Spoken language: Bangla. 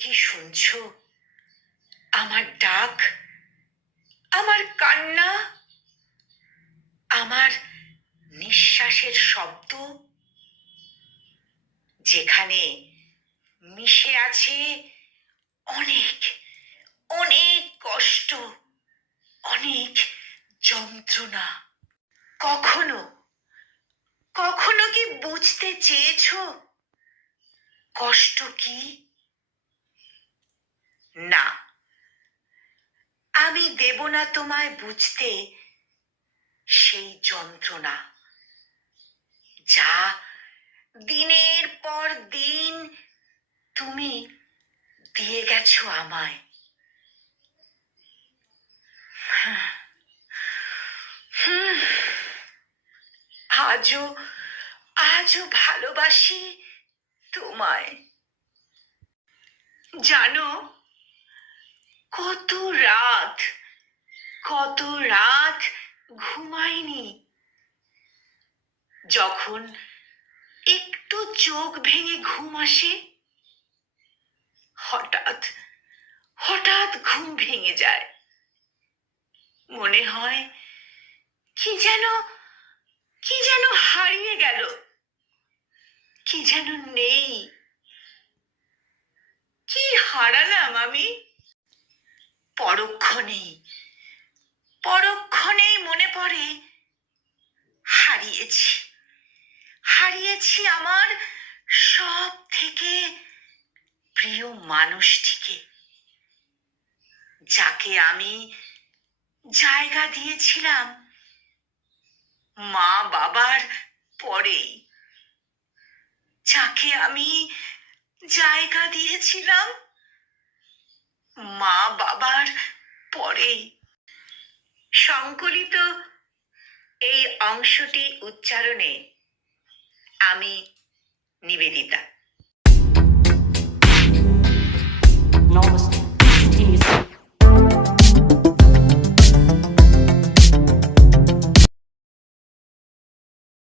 শুনছো? আমার ডাক, আমার কান্না, আমার নিঃশ্বাসের শব্দ, যেখানে মিশে আছে অনেক অনেক কষ্ট, অনেক যন্ত্রণা। কখনো কখনো কি বুঝতে চেয়েছো? কষ্ট কি না। আমি দেব না তোমায় বুঝতে সেই যন্ত্রণা, যা দিনের পর দিন তুমি দিয়ে গেছো আমায়। আজও আজও ভালোবাসি তোমায়। জানো কত রাত কত রাত ঘুমাইনি যখন একটু চোখ ভেঙে ঘুম আসে, হঠাৎ হঠাৎ ঘুম ভেঙে যায়। মনে হয়, কি যেন কি যেন হারিয়ে গেল, কি যেন নেই। কি হারালাম আমি? পরক্ষণেই পরক্ষণেই মনে পড়ে, হারিয়েছি। হারিয়েছি আমার সব থেকে প্রিয় মানুষটিকে, যাকে আমি জায়গা দিয়েছিলাম মা বাবার পরেই। যাকে আমি জায়গা দিয়েছিলাম মা বাবার পরেই। সংকলিত এই অংশটি উচ্চারণে আমি নিবেদিতা।